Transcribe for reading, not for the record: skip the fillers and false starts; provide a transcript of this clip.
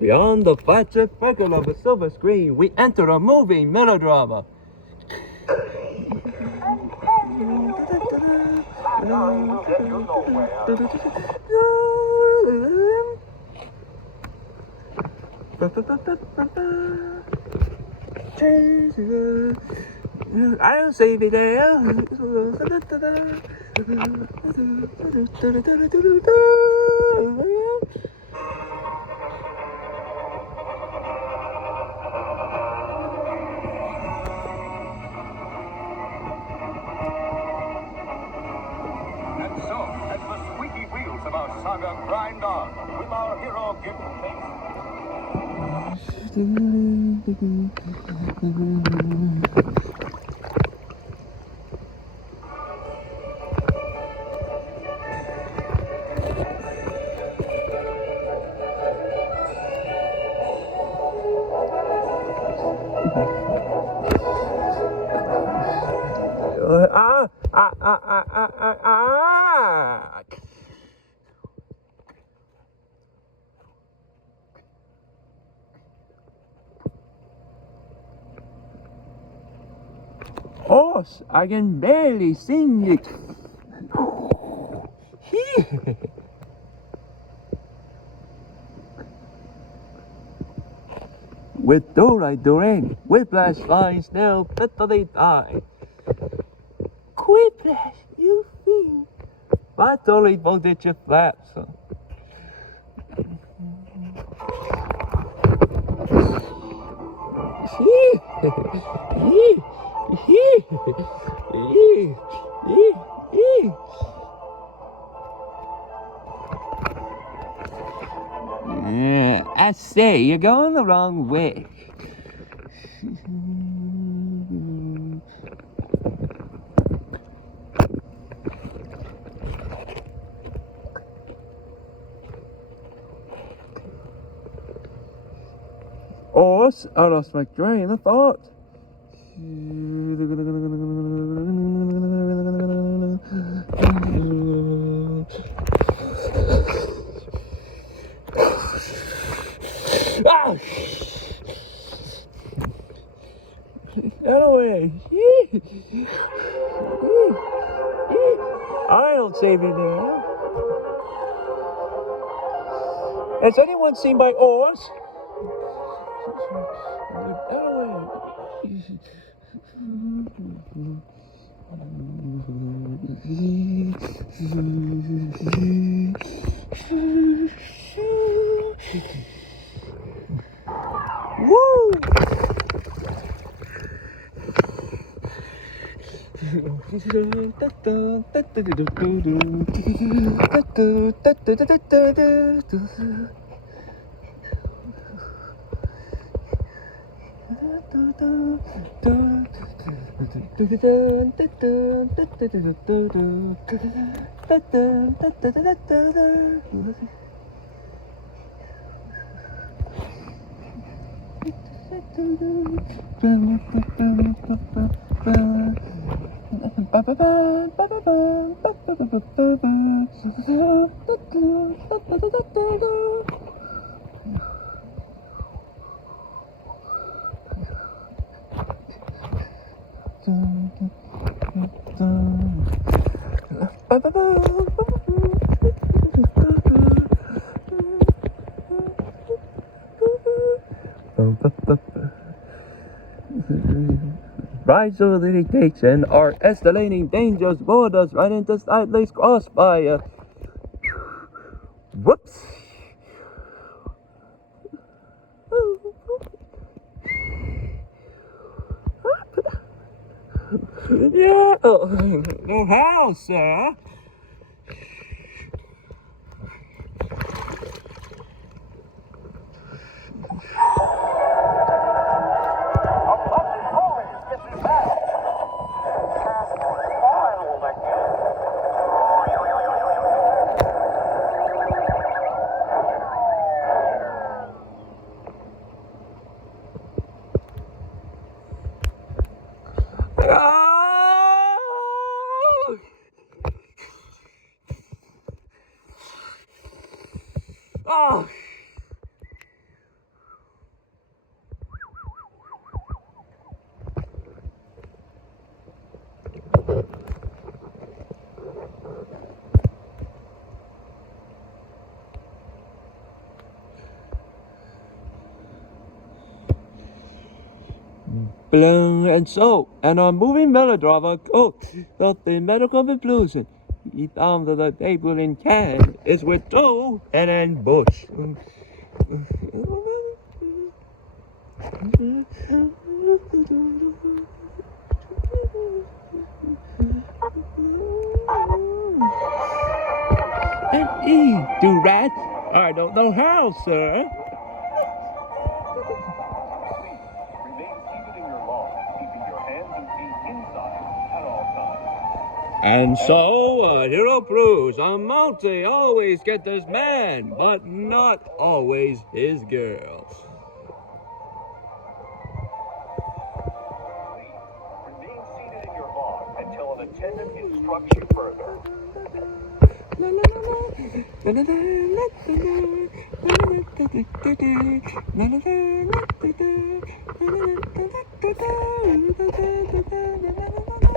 Beyond the flat speckle of a silver screen, we enter a moving melodrama. I'll save you there. And so, as the squeaky wheels of our saga grind on, will our hero give Horse, I can barely sing it. With Dora Duran, Whiplash flies now, petally die. Whiplash, you feel. My totally voltage your flaps. Yeah, I say, you're going the wrong way. Oh, I lost my train of thought. Ah! Get away! I'll save you now. Has anyone seen my oars? Get away! Woo! Rise of the litigation are escalating dangerous borders right into sideways crossfire. Whoops! Yeah, oh, how, sir? Oh. And so, and our movie melodrama, the medical conclusion. He found that the table in can is with Joe and then Bush. And do rat? I don't know how, sir. And so, hero proves a Monty always gets his man, but not always his girl. Remain seated in your log until an attendant instructs you further.